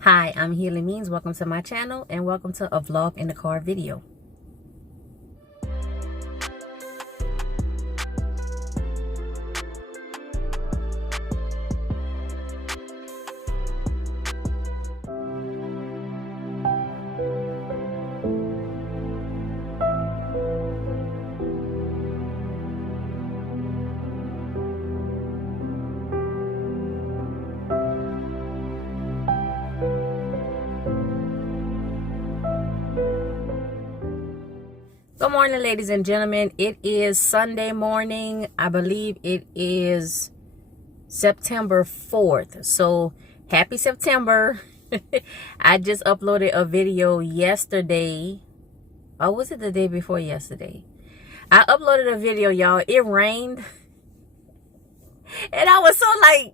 Hi, I'm Healy Means. Welcome to my channel and welcome to a vlog in the car video. Good morning, ladies and gentlemen. It is Sunday morning. I believe it is September 4th. So happy September. I just uploaded a video yesterday. Or was it the day before yesterday? I uploaded a video, y'all. It rained. And I was so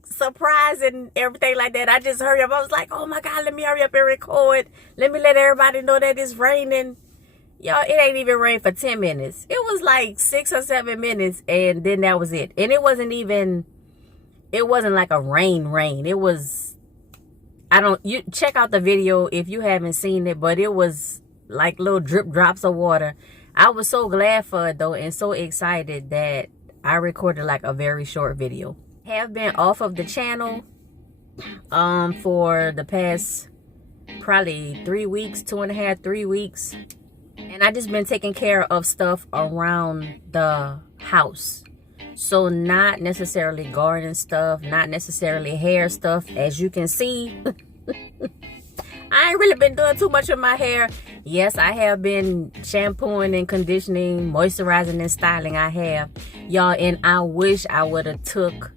surprised and everything like that. I just hurried up. I was like, oh my God, let me hurry up and record. Let me let everybody know that it's raining. Y'all, it ain't even rained for 10 minutes. It was like 6 or 7 minutes, and then that was it. And it wasn't like a rain. It was, you check out the video if you haven't seen it, but it was like little drip drops of water. I was so glad for it though, and so excited that I recorded like a very short video. Have been off of the channel for the past probably 3 weeks, 2.5, 3 weeks. And I just been taking care of stuff around the house. So not necessarily garden stuff, not necessarily hair stuff. As you can see, I ain't really been doing too much with my hair. Yes, I have been shampooing and conditioning, moisturizing and styling. I have, y'all, and I wish I would have took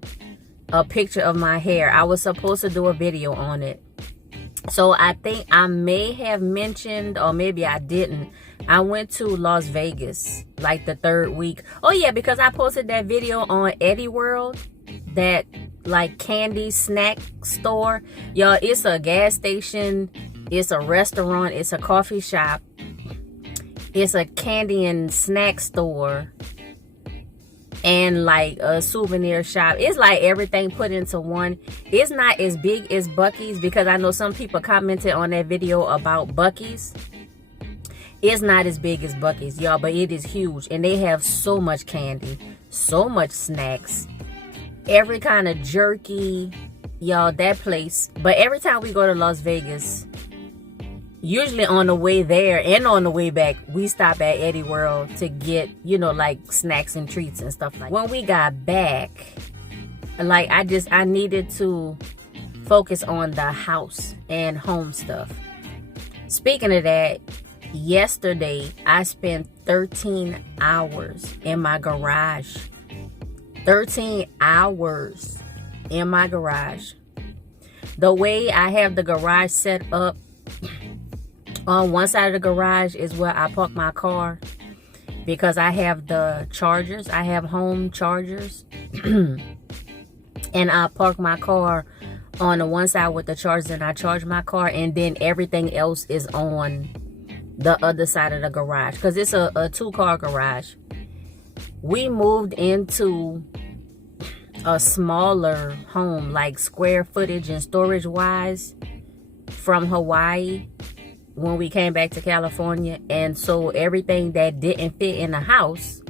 a picture of my hair. I was supposed to do a video on it. So I think I may have mentioned, or maybe I didn't, I went to Las Vegas like the 3rd week. Oh yeah, because I posted that video on Eddie World, that like candy snack store. Y'all, it's a gas station, it's a restaurant, it's a coffee shop, it's a candy and snack store, and like a souvenir shop. It's like everything put into one. It's not as big as Buc-ee's, because I know some people commented on that video about Buc-ee's. It's not as big as Buc-ee's, y'all, but it is huge. And they have so much candy, so much snacks, every kind of jerky, y'all, that place. But every time we go to Las Vegas, usually on the way there and on the way back, we stop at Eddie World to get, you know, like snacks and treats and stuff like that. When we got back, like I needed to focus on the house and home stuff. Speaking of that, yesterday I spent 13 hours in my garage. 13 hours in my garage. The way I have the garage set up, on one side of the garage is where I park my car, because I have the chargers. I have home chargers. And I park my car on the one side with the chargers, and I charge my car, and then everything else is on the other side of the garage, because it's a 2-car garage. We moved into a smaller home, like square footage and storage wise, from Hawaii when we came back to California. And so everything that didn't fit in the house,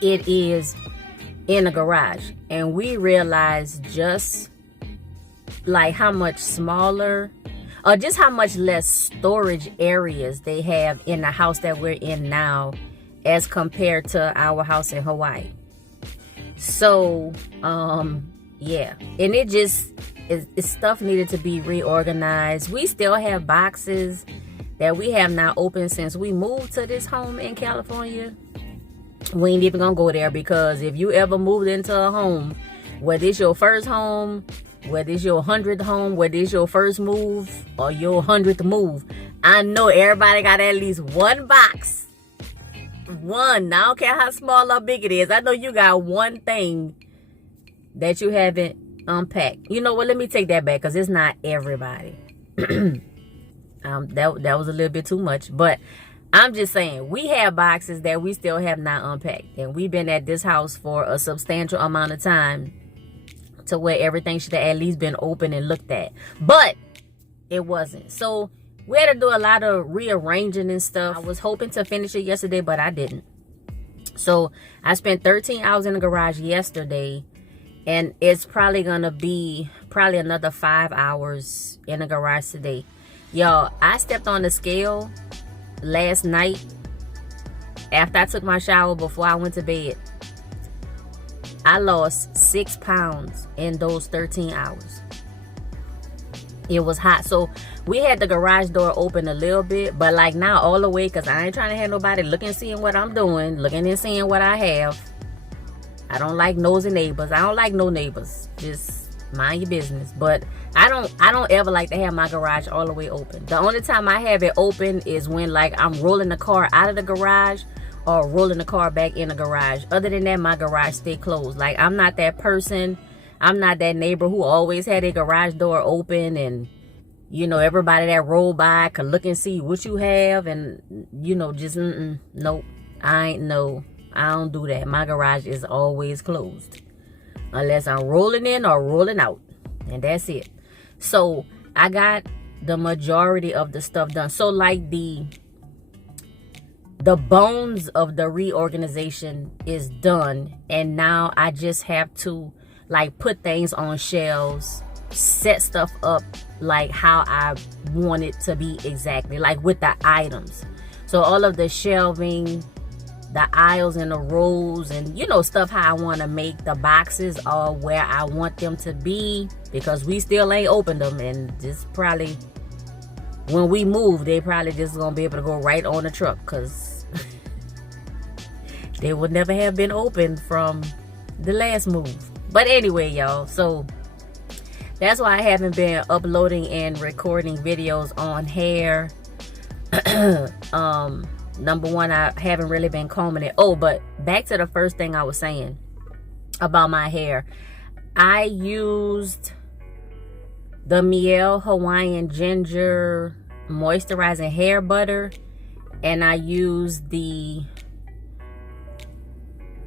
it is in the garage. And we realized just like how much smaller, or just how much less storage areas they have in the house that we're in now as compared to our house in Hawaii. So yeah, and it just stuff needed to be reorganized. We still have boxes that we have not opened since we moved to this home in California. We ain't even gonna go there, because if you ever moved into a home, whether it's your first home, whether it's your 100th home, whether it's your first move or your 100th move, I know everybody got at least one box. One. I don't care how small or big it is. I know you got one thing that you haven't unpacked. You know what? Let me take that back, because it's not everybody. That was a little bit too much. But I'm just saying, we have boxes that we still have not unpacked. And we've been at this house for a substantial amount of time, to where everything should have at least been open and looked at. But it wasn't. So we had to do a lot of rearranging and stuff. I was hoping to finish it yesterday, but I didn't. So I spent 13 hours in the garage yesterday, and it's probably gonna be another 5 hours in the garage today. Y'all, I stepped on the scale last night after I took my shower before I went to bed. I lost 6 pounds in those 13 hours. It was hot. So we had the garage door open a little bit, but like not all the way, because I ain't trying to have nobody looking and seeing what I'm doing, looking and seeing what I have. I don't like nosy neighbors. I don't like no neighbors. Just mind your business. But I don't ever like to have my garage all the way open. The only time I have it open is when like I'm rolling the car out of the garage or rolling the car back in the garage. Other than that, my garage stay closed. Like, I'm not that person. I'm not that neighbor who always had a garage door open, and you know, everybody that roll by could look and see what you have, and you know, just nope. I don't do that. My garage is always closed unless I'm rolling in or rolling out, and that's it. So I got the majority of the stuff done. So like the bones of the reorganization is done, and now I just have to like put things on shelves, set stuff up like how I want it to be exactly, like with the items. So all of the shelving, the aisles and the rows, and you know, stuff how I want to make the boxes are where I want them to be, because we still ain't opened them, and just probably when we move, they probably just gonna be able to go right on the truck, because they would never have been opened from the last move. But anyway, y'all, so that's why I haven't been uploading and recording videos on hair. Number one, I haven't really been combing it. Oh, but back to the first thing I was saying about my hair. I used the Miel Hawaiian Ginger Moisturizing Hair Butter, and I used the,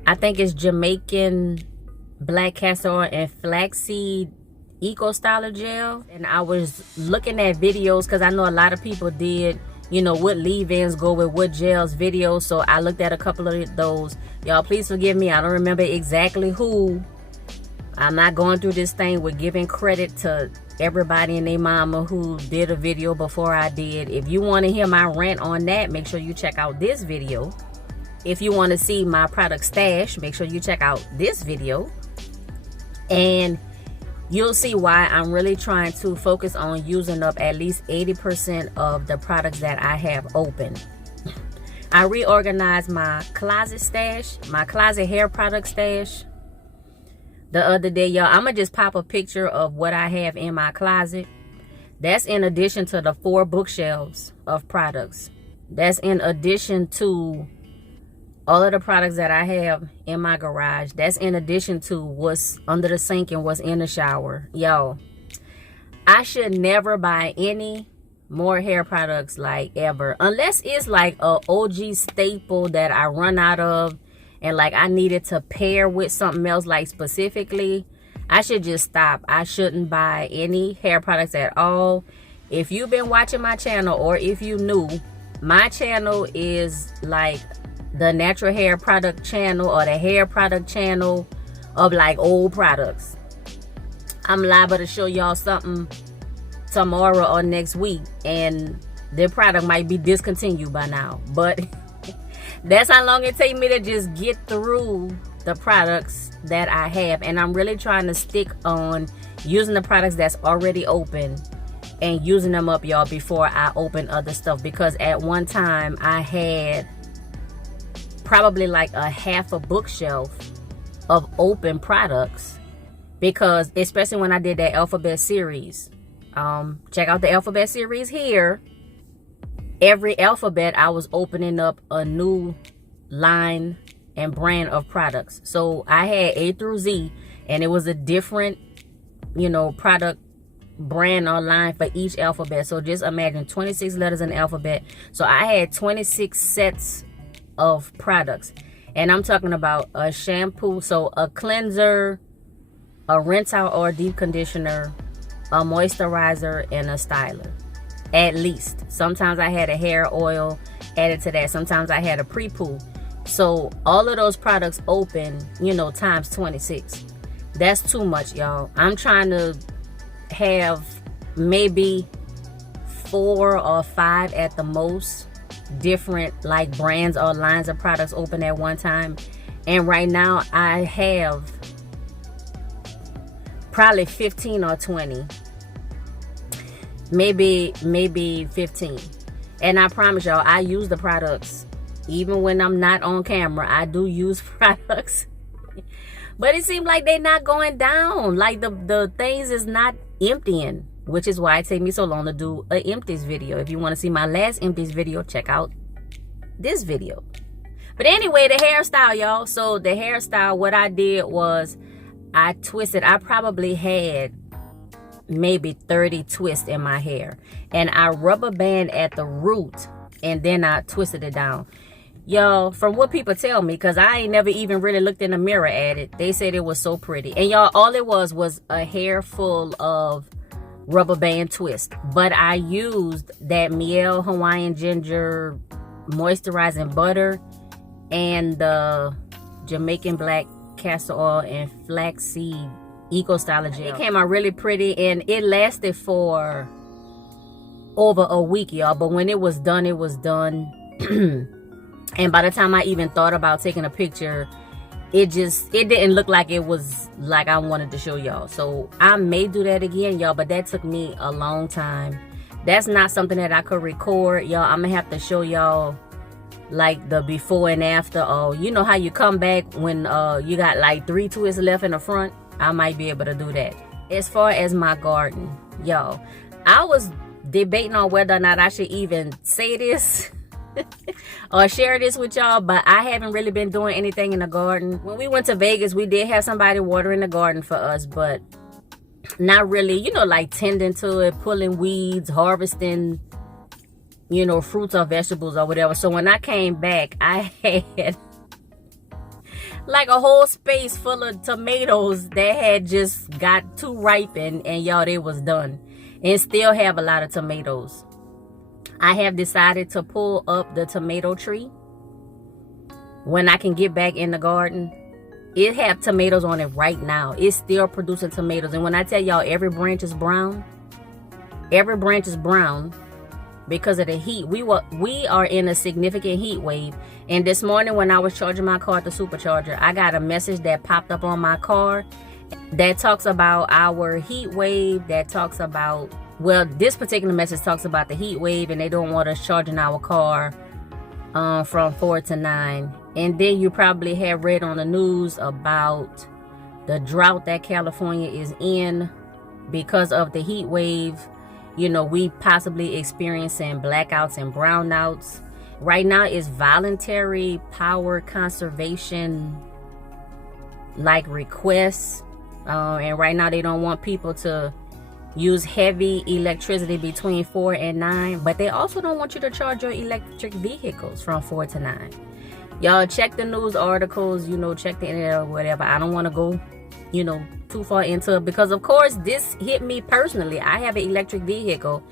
I think it's Jamaican Black Castor Oil and Flaxseed Eco Styler Gel. And I was looking at videos, because I know a lot of people did, you know, what leave-ins go with what gels videos. So I looked at a couple of those. Y'all, please forgive me. I don't remember exactly who. I'm not going through this thing with giving credit to everybody and their mama who did a video before I did. If you want to hear my rant on that, make sure you check out this video. If you want to see my product stash, make sure you check out this video. And you'll see why I'm really trying to focus on using up at least 80% of the products that I have open. I reorganized my closet stash, my closet hair product stash the other day, y'all. I'm gonna just pop a picture of what I have in my closet. That's in addition to the 4 bookshelves of products. That's in addition to all of the products that I have in my garage. That's in addition to what's under the sink and what's in the shower. Y'all, I should never buy any more hair products like ever, unless it's like a OG staple that I run out of and like I needed to pair with something else, like specifically. I should just stop. I shouldn't buy any hair products at all. If you've been watching my channel, or if you knew, my channel is like the natural hair product channel, or the hair product channel of like old products. I'm liable to show y'all something tomorrow or next week, and the product might be discontinued by now. But that's how long it takes me to just get through the products that I have. And I'm really trying to stick on using the products that's already open and using them up, y'all, before I open other stuff. Because at one time I had probably like a half a bookshelf of open products, because especially when I did that alphabet series, check out the alphabet series here. Every alphabet I was opening up a new line and brand of products. So I had A through Z, and it was a different, you know, product brand or line for each alphabet. So just imagine 26 letters in the alphabet. So I had 26 sets of products, and I'm talking about a shampoo, so a cleanser, a rinse out or deep conditioner, a moisturizer, and a styler. At least. Sometimes I had a hair oil added to that. Sometimes I had a pre-poo. So all of those products open, you know, times 26. That's too much, y'all. I'm trying to have maybe 4 or 5 at the most different like brands or lines of products open at one time. And right now I have probably 15 or 20, maybe 15. And I promise y'all, I use the products even when I'm not on camera. I do use products. But it seems like they're not going down. Like the things is not emptying, which is why it takes me so long to do an empties video. If you want to see my last empties video, check out this video. But anyway, the hairstyle, y'all. So the hairstyle, what I did was I twisted. I probably had maybe 30 twists in my hair. And I rubber band at the root and then I twisted it down. Y'all, from what people tell me, because I ain't never even really looked in the mirror at it, they said it was so pretty. And y'all, all it was a hair full of rubber band twist. But I used that Miel Hawaiian Ginger moisturizing butter and the Jamaican black castor oil and flaxseed eco styler gel. It came out really pretty and it lasted for over a week, y'all. But when it was done, it was done. And by the time I even thought about taking a picture, it didn't look like it was like I wanted to show y'all. So I may do that again, y'all, but that took me a long time. That's not something that I could record, y'all. I'm gonna have to show y'all like the before and after. You know how you come back when you got like 3 twists left in the front? I might be able to do that. As far as my garden, y'all, I was debating on whether or not I should even say this or share this with y'all, but I haven't really been doing anything in the garden. When we went to Vegas, we did have somebody watering the garden for us, but not really, you know, like tending to it, pulling weeds, harvesting, you know, fruits or vegetables or whatever. So when I came back, I had like a whole space full of tomatoes that had just got too ripened, and y'all, they was done. And still have a lot of tomatoes. I have decided to pull up the tomato tree when I can get back in the garden. It have tomatoes on it right now. It's still producing tomatoes. And when I tell y'all every branch is brown because of the heat. We are in a significant heat wave. And this morning when I was charging my car at the supercharger, I got a message that popped up on my car that talks about our heat wave, that talks about, well, this particular message talks about the heat wave, and they don't want us charging our car from 4 to 9. And then you probably have read on the news about the drought that California is in because of the heat wave. You know, we possibly experiencing blackouts and brownouts. Right now is voluntary power conservation like requests. And right now they don't want people to use heavy electricity between 4 and 9. But they also don't want you to charge your electric vehicles from 4 to 9. Y'all check the news articles, you know, check the internet or whatever. I don't want to go, you know, too far into it because, of course, this hit me personally. I have an electric vehicle.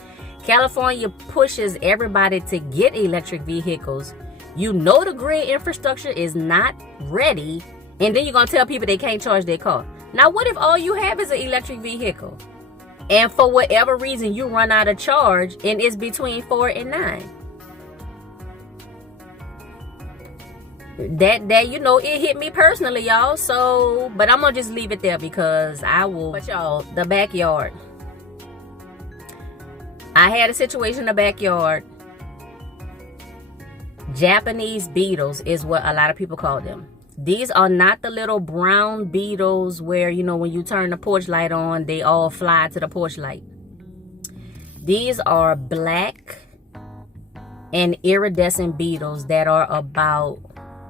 California pushes everybody to get electric vehicles. You know the grid infrastructure is not ready, and then you're going to tell people they can't charge their car. Now, what if all you have is an electric vehicle? And for whatever reason, you run out of charge and it's between 4 and 9. That you know, it hit me personally, y'all. So, but I'm gonna just leave it there because I will. But y'all, the backyard. I had a situation in the backyard. Japanese beetles is what a lot of people call them. These are not the little brown beetles where, you know, when you turn the porch light on, they all fly to the porch light. These are black and iridescent beetles that are about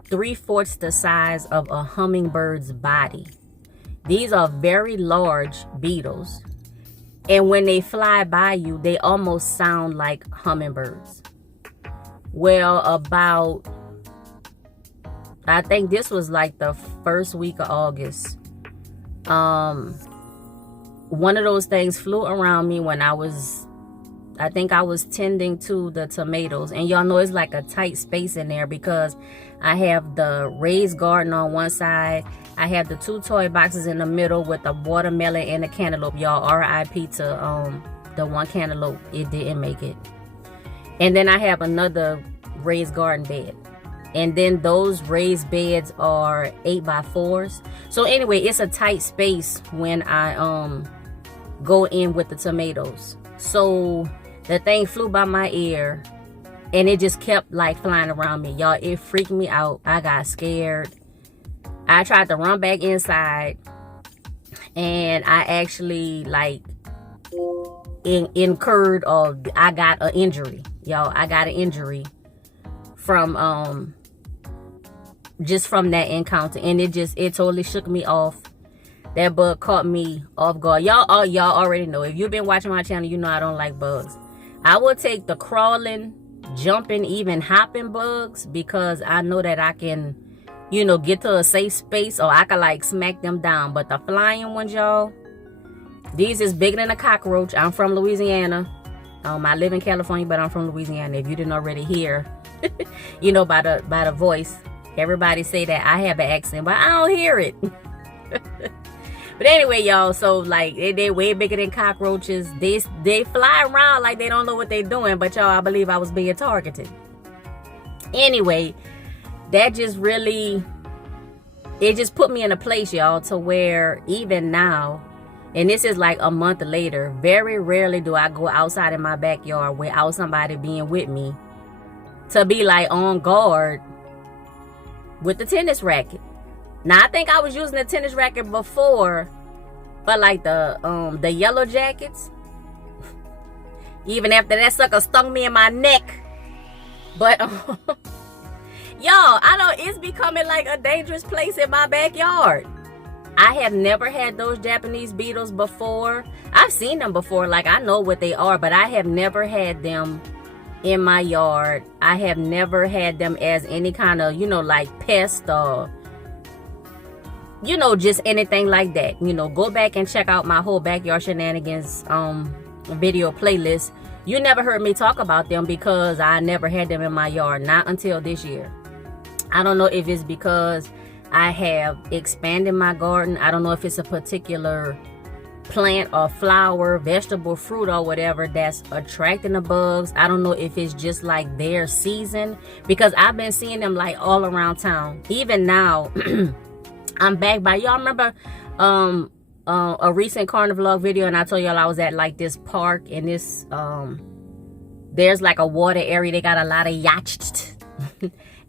3/4 the size of a hummingbird's body. These are very large beetles. And when they fly by you, they almost sound like hummingbirds. Well, I think this was like the first week of August. one of those things flew around me when I think I was tending to the tomatoes. And y'all know it's like a tight space in there because I have the raised garden on one side. I have the 2 toy boxes in the middle with the watermelon and the cantaloupe. Y'all, RIP to the one cantaloupe. It didn't make it. And then I have another raised garden bed. And then those raised beds are 8x4s. So anyway, it's a tight space when I go in with the tomatoes. So the thing flew by my ear and it just kept like flying around me. Y'all, it freaked me out. I got scared. I tried to run back inside and I actually like incurred I got an injury. Y'all, I got an injury from just from that encounter, and it totally shook me off. That bug caught me off guard. Y'all already know. If you've been watching my channel, you know I don't like bugs. I will take the crawling, jumping, even hopping bugs because I know that I can, you know, get to a safe space or I can like smack them down. But the flying ones, y'all, these is bigger than a cockroach. I'm from Louisiana. I live in California, but I'm from Louisiana. If you didn't already hear, you know, by the voice. Everybody say that I have an accent, but I don't hear it. But anyway, y'all, so like they way bigger than cockroaches. They fly around like they don't know what they're doing, but y'all, I believe I was being targeted. Anyway, that just really, it just put me in a place, y'all, to where even now, and this is like a month later, very rarely do I go outside in my backyard without somebody being with me to be like on guard with the tennis racket. Now, I think I was using the tennis racket before, but like the yellow jackets, even after that sucker stung me in my neck. But y'all, it's becoming like a dangerous place in my backyard. I have never had those Japanese beetles before. I've seen them before, like I know what they are, but I have never had them in my yard. I have never had them as any kind of, you know, like pest or, you know, just anything like that. You know, go back and check out my whole backyard shenanigans video playlist. You never heard me talk about them because I never had them in my yard, not until this year. I don't know if it's because I have expanded my garden. I don't know if it's a particular plant or flower, vegetable, fruit, or whatever that's attracting the bugs. I don't know if it's just like their season, because I've been seeing them like all around town. Even now, I'm back by, y'all remember a recent Carnival vlog video, and I told y'all I was at like this park, and this there's like a water area. They got a lot of yachts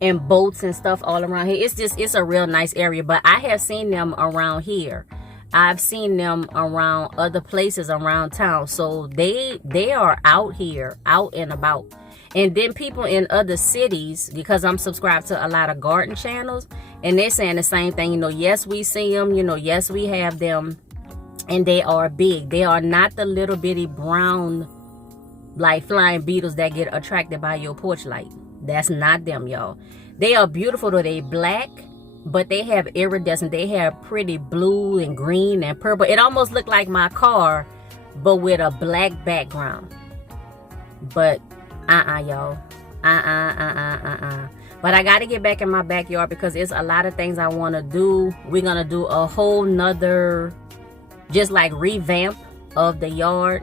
and boats and stuff all around here. It's a real nice area. But I have seen them around here. I've seen them around other places around town. So they are out here, out and about. And then people in other cities, because I'm subscribed to a lot of garden channels, and they're saying the same thing. You know, yes, we see them. You know, yes, we have them. And they are big. They are not the little bitty brown, like flying beetles that get attracted by your porch light. That's not them, y'all. They are beautiful though. They black, but they have iridescent. They have pretty blue and green and purple. It almost looked like my car, but with a black background. But y'all. But I got to get back in my backyard because it's a lot of things I want to do. We're going to do a whole nother, just like revamp of the yard.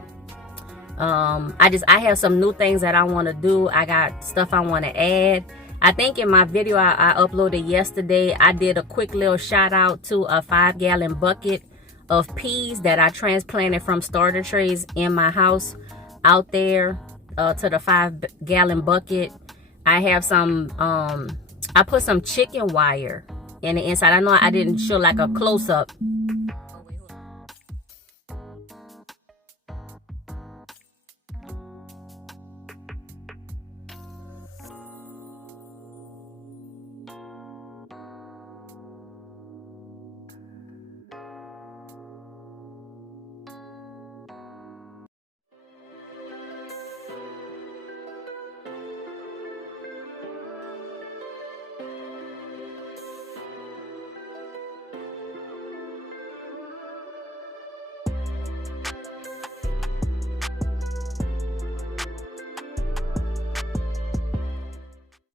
I have some new things that I want to do. I got stuff I want to add. I think in my video I uploaded yesterday, I did a quick little shout out to a 5-gallon bucket of peas that I transplanted from starter trays in my house out there to the 5-gallon bucket. I have some, I put some chicken wire in the inside. I know I didn't show like a close-up